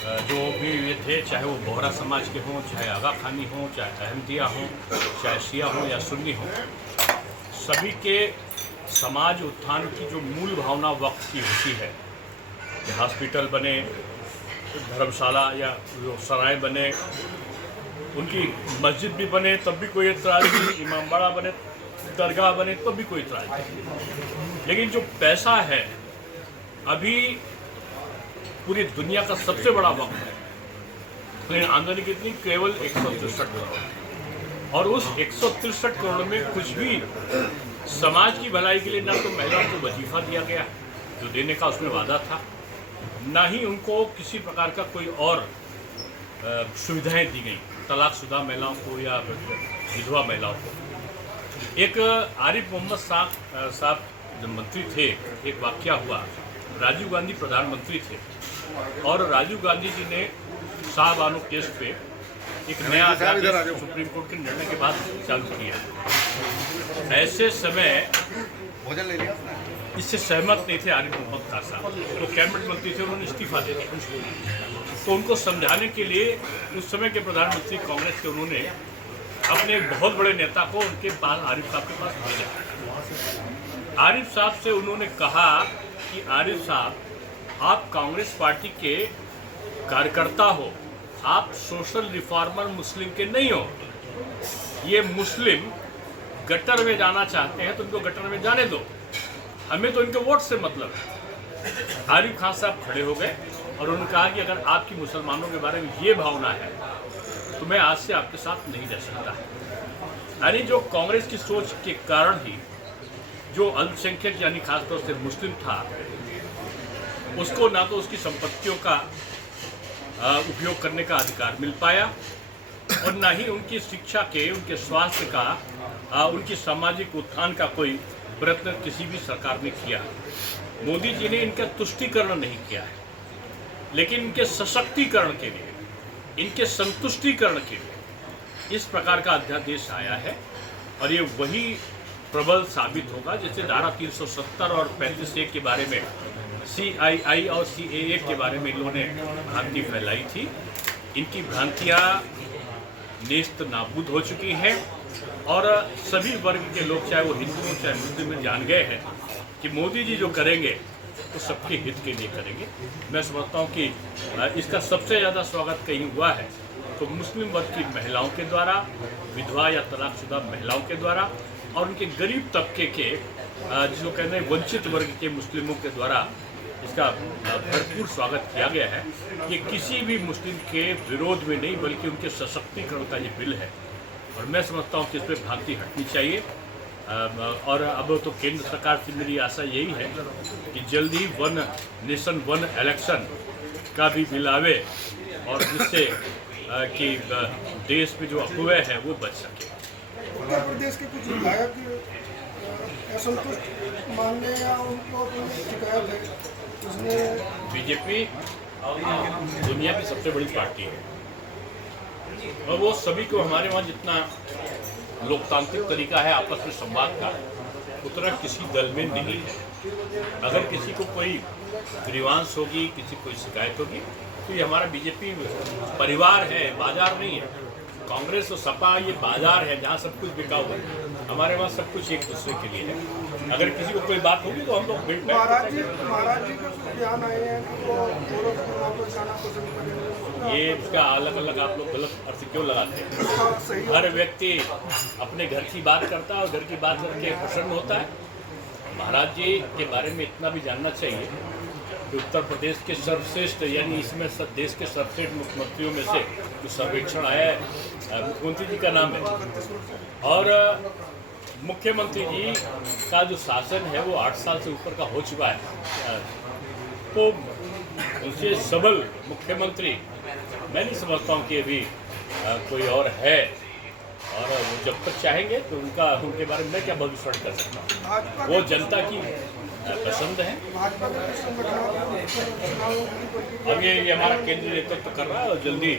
जो भी ये थे, चाहे वो बोहरा समाज के हों, चाहे आगा खानी हों, चाहे अहमदिया हों, चाहे शिया हों या सुन्नी हों, सभी के समाज उत्थान की जो मूल भावना वक्त की होती है कि हॉस्पिटल बने, धर्मशाला या जो सराय बने, उनकी मस्जिद भी बने तब भी कोई एतराज़ नहीं, इमामबाड़ा बने, दरगाह बने तब भी कोई एतराज़ नहीं। लेकिन जो पैसा है, अभी पूरी दुनिया का सबसे बड़ा वक्त है, लेकिन आमदनी कितनी? केवल 163 करोड़। और उस 163 करोड़ में कुछ भी समाज की भलाई के लिए ना तो महिलाओं को वजीफा दिया गया जो देने का उसमें वादा था, ना ही उनको किसी प्रकार का कोई और सुविधाएं दी गई, तलाकशुदा महिलाओं को या विधवा महिलाओं को। एक आरिफ मोहम्मद साहब जब मंत्री थे, एक वाकया हुआ, राजीव गांधी प्रधानमंत्री थे और राजीव गांधी जी ने शाहबानो केस पे एक नया अध्यादेश सुप्रीम कोर्ट के निर्णय के बाद चालू किया। ऐसे समय इससे सहमत नहीं थे आरिफ मोहम्मद खान साहब, तो कैबिनेट मंत्री थे, उन्होंने इस्तीफा दे दिया। तो उनको समझाने के लिए उस समय के प्रधानमंत्री कांग्रेस के उन्होंने अपने एक बहुत बड़े नेता को उनके पास, आरिफ साहब के पास भेजा। आरिफ साहब से उन्होंने कहा कि आरिफ साहब, आप कांग्रेस पार्टी के कार्यकर्ता हो, आप सोशल रिफॉर्मर मुस्लिम के नहीं हो। ये मुस्लिम गटर में जाना चाहते हैं तो उनको गटर में जाने दो, हमें तो इनके वोट से मतलब है। आरिफ खान साहब खड़े हो गए और उन्होंने कहा कि अगर आपकी मुसलमानों के बारे में ये भावना है तो मैं आज से आपके साथ नहीं रह सकता। यानी जो कांग्रेस की सोच के कारण ही जो अल्पसंख्यक यानी खासतौर से मुस्लिम था, उसको ना तो उसकी संपत्तियों का उपयोग करने का अधिकार मिल पाया और ना ही उनकी शिक्षा के, उनके स्वास्थ्य का, उनकी सामाजिक उत्थान का कोई प्रयत्न किसी भी सरकार ने किया। मोदी जी ने इनका तुष्टीकरण नहीं किया है, लेकिन इनके सशक्तिकरण के लिए, इनके संतुष्टिकरण के लिए इस प्रकार का अध्यादेश आया है। और ये वही प्रबल साबित होगा जैसे धारा 370 और 35A के बारे में, CII और CAA के बारे में इन्होंने भ्रांति फैलाई थी। इनकी भ्रांतियाँ नेस्त नाबूद हो चुकी हैं और सभी वर्ग के लोग, चाहे वो हिंदू हो चाहे मुस्लिम, जान गए हैं कि मोदी जी जो करेंगे तो सबके हित के लिए करेंगे। मैं समझता हूँ कि इसका सबसे ज़्यादा स्वागत कहीं हुआ है तो मुस्लिम वर्ग की महिलाओं के द्वारा, विधवा या तलाकशुदा महिलाओं के द्वारा और उनके गरीब तबके के, जिसको कहते हैं वंचित वर्ग के मुस्लिमों के द्वारा इसका भरपूर स्वागत किया गया है। ये किसी भी मुस्लिम के विरोध में नहीं बल्कि उनके सशक्तिकरण का ये बिल है और मैं समझता हूँ कि इस पर भ्रांति हटनी चाहिए। और अब तो केंद्र सरकार से मेरी आशा यही है कि जल्द ही वन नेशन वन इलेक्शन का भी बिल आवे और जिससे कि देश में जो अफवाह है वो बच सके। उत्तर प्रदेश के कुछ विधायक असंतुष्ट मानने या उनको शिकायत है, उसने बीजेपी दुनिया की सबसे बड़ी पार्टी है और वो सभी को, हमारे वहाँ जितना लोकतांत्रिक तरीका है आपस में संवाद का, उतना किसी दल में नहीं है। अगर किसी को कोई ग्रीवांस होगी, किसी को कोई शिकायत होगी तो ये हमारा बीजेपी परिवार है, बाजार नहीं है। कांग्रेस और सपा ये बाजार है जहाँ सब कुछ बिका हुआ है। हमारे वहाँ सब कुछ एक दूसरे के लिए है। अगर किसी को कोई बात होगी तो हम लोग महाराज जी का कुछ बयान आए हैं कि वो गोरखपुर वापस जाना पसंद करेंगे। ये इसका अलग अलग आप लोग गलत अर्थ क्यों लगाते हैं? हर व्यक्ति अपने घर की बात करता है और घर की बात करके प्रसन्न होता है। महाराज जी के बारे में इतना भी जानना चाहिए कि उत्तर प्रदेश के सर्वश्रेष्ठ, यानी इसमें देश के सर्वश्रेष्ठ मुख्यमंत्रियों में से जो सर्वेक्षण आया है, मुख्यमंत्री जी का नाम है और मुख्यमंत्री जी का जो शासन है वो 8 साल से ऊपर का हो चुका है। तो उनसे सबल मुख्यमंत्री मैं नहीं समझता हूँ कि अभी कोई और है और वो जब तक चाहेंगे तो उनके बारे में मैं क्या भविष्यवाणी कर सकता हूँ। वो जनता की पसंद है। अब ये हमारा केंद्रीय नेतृत्व कर रहा है और जल्दी